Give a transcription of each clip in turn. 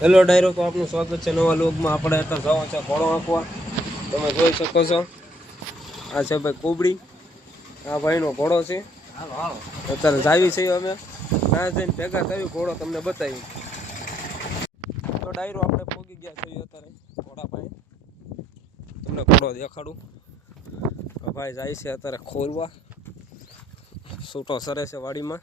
Hello ડાયરો, તો આપનું સ્વાગત છે નવા લોકમાં। આપણે અત્યારે જવા છે ઘોડો આંકવા। તમે જોઈ શકો છો, આ છે ભાઈ કુબડી, આ ભાઈનો ઘોડો છે। અત્યારે જાવી છે અમે ના જઈને ભેગા કરી ઘોડો તમને બતાવી। તો ડાયરો આપણે પોગી ગયા છીએ અત્યારે ઘોડા પાસે, તમને ઘોડો દેખાડું। ભાઈ જાય છે અત્યારે ખોરવા, છૂટો સરે છે વાડીમાં।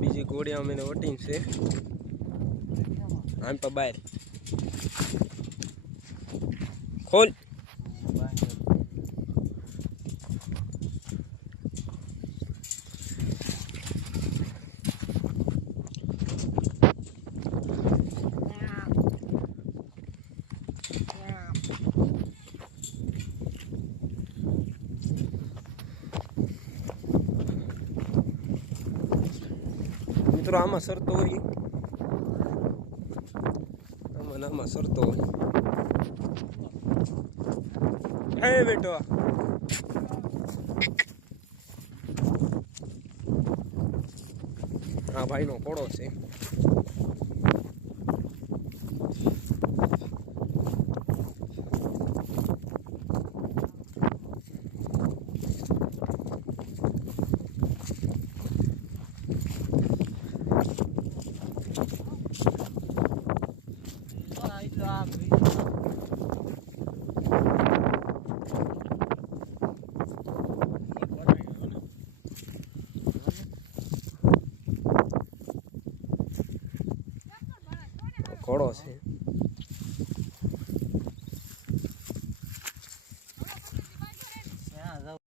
બીજી ઘોડી અમે વટીંગ છે આમ તો બહાર ખોલ। મિત્રો આમાં સરતો હોય, આમાં સરતો હોય। હે બેટો, આ ભાઈનો ઘોડો છે।